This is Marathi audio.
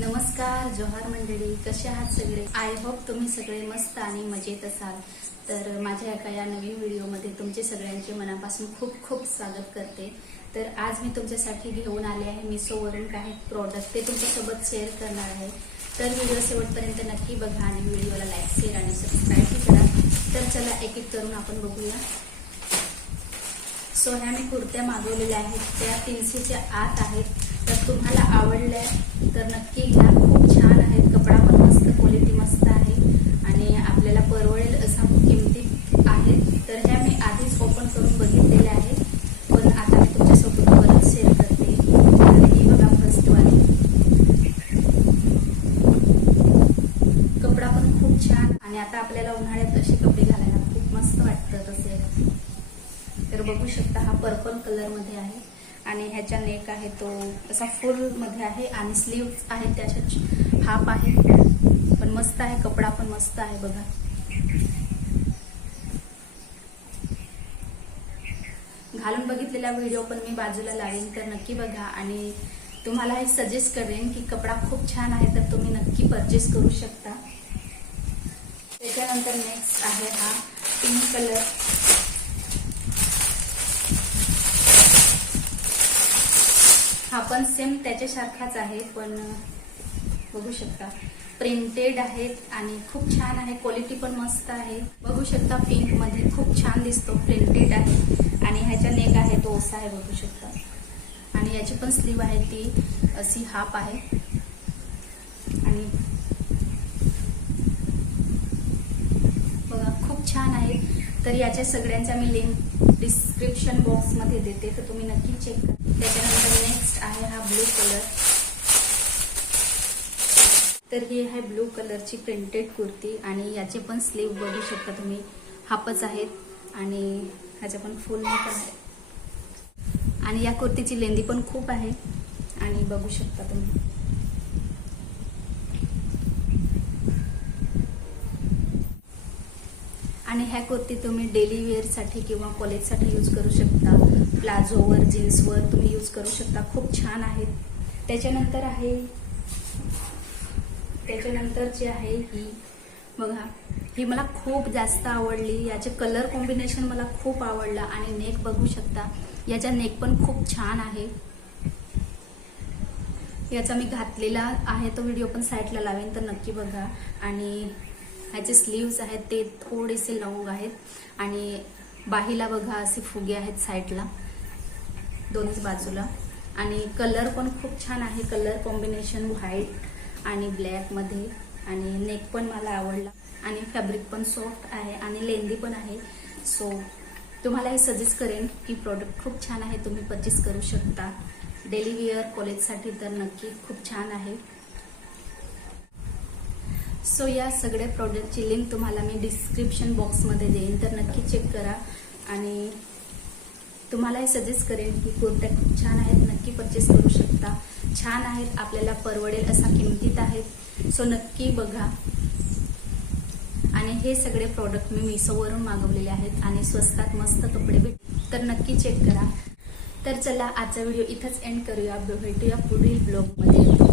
नमस्कार, जोहार मंडळी, कसे आहात सगळे? आय होप तुम्ही सगळे मस्त आणि मजेत असाल. तर माझ्या एका या नवीन व्हिडिओमध्ये तुमचे सगळ्यांचे मनापासून खूप खूप स्वागत करते. तर आज मी तुमच्यासाठी घेऊन आले आहे मिशोवरून काही प्रोडक्ट, ते तुमच्यासोबत शेअर करणार आहे. तर व्हिडिओ शेवटपर्यंत नक्की बघा आणि व्हिडिओला लाईक, शेअर आणि सबस्क्राईब करा. तर चला एक एक करून आपण बघूया. सो ह्या मी कुर्त्या मागवलेल्या आहेत, त्या 300च्या आत आहेत. तर तुम्हाला आवडल्या तर नक्की घ्या. खूप छान आहेत, कपडा पण मस्त, क्वालिटी मस्त आहे आणि आपल्याला परवडेल असा किमतीत आहेत. तर ह्या मी आधीच ओपन करून बघितलेल्या आहेत, पण आता मी तुमच्यासोबत परत शेअर करते. ही बघा फर्स्ट वाली. कपडा पण खूप छान आणि आता आपल्याला उन्हाळ्यात असे कपडे घालायला खूप मस्त वाटतं तसे. तर बघू शकता, हा पर्पल कलर मध्ये आहे आणि ह्याचा नेक आहे तो असा फुल मध्ये आहे आणि स्लीव्स आहेत त्याच्या हाफ आहे. पण मस्त आहे, कपडा पण मस्त आहे बघा. घालून बघितलेला व्हिडिओ पण मी बाजूला लावेन, तर नक्की बघा. आणि तुम्हाला हे सजेस्ट करेन की कपडा खूप छान आहे, तर तुम्ही नक्की परचेस करू शकता. त्याच्यानंतर नेक्स्ट आहे हा पिंक कलर. हा पण सेम त्याच्यासारखाच आहे, पण बघू शकता प्रिंटेड आहेत आणि खूप छान आहे. क्वालिटी पण मस्त आहे. बघू शकता पिंक मध्ये खूप छान दिसतो, प्रिंटेड आहे आणि ह्याचा नेक आहे तो असा आहे, बघू शकता. आणि याची पण स्लीव आहे ती अशी हाफ आहे. आणि बघा खूप छान आहे. तर याच्या सगळ्यांचा मी लिंक डिस्क्रिप्शन बॉक्स मध्ये देते, तर तुम्ही नक्की चेक करा. त्याच्यानंतर नेक्स्ट आहे हा ब्लू कलर. तर ही आहे ब्लू कलरची प्रिंटेड कुर्ती आणि याचे पण स्लीव बघू शकता तुम्ही, हाफच आहेत आणि ह्याचा पण फुल नेक आहे. आणि या कुर्तीची लेंदी पण खूप आहे आणि बघू शकता तुम्ही. आणि ह्या कुर्ती तुम्ही डेली वेअर साठी किंवा कॉलेज साठी यूज करू शकता. प्लाझोवर, जीन्सवर तुम्ही यूज करू शकता. खूप छान आहेत. त्याच्यानंतर जी आहे ही बघा, ही मला खूप जास्त आवडली. याचे कलर कॉम्बिनेशन मला खूप आवडला आणि नेक बघू शकता, याचा नेक पण खूप छान आहे. याचा मी घातलेला आहे तो व्हिडिओ पण साईडला लावेन, तर नक्की बघा. आणि ह्याचे स्लीव्स आहेत ते थोडेसे लॉंग आहेत आणि बाहीला बघा असे फुगे आहेत साईडला दोन्ही बाजूला. आणि कलर पण खूप छान आहे, कलर कॉम्बिनेशन व्हाईट आणि ब्लॅक मध्ये. आणि नेक पण मला आवडला आणि फॅब्रिक पण सॉफ्ट आहे आणि लेंदी पण आहे. सो तुम्हाला हे सजेस्ट करेन की प्रोडक्ट खूप छान आहे, तुम्ही परचेस करू शकता. डेली वेअर, कॉलेजसाठी तर नक्की खूप छान आहे. सो या सगळ्या प्रोडक्टची लिंक तुम्हाला मी डिस्क्रिप्शन बॉक्समध्ये देईन, तर नक्की चेक करा. आणि तुम्हाला हे सजेस्ट करेन की कुर्त्या खूप छान आहेत, नक्की परचेस करू शकता. छान आहेत, आपल्याला परवडेल असा किमतीत आहेत. सो नक्की बघा. आणि हे सगळे प्रोडक्ट मी मिशोवरून मागवलेले आहेत आणि स्वस्तात मस्त कपडे भेटतात, तर नक्की चेक करा. तर चला आजचा व्हिडिओ इथंच एंड करूया. भेटूया पुढील ब्लॉगमध्ये.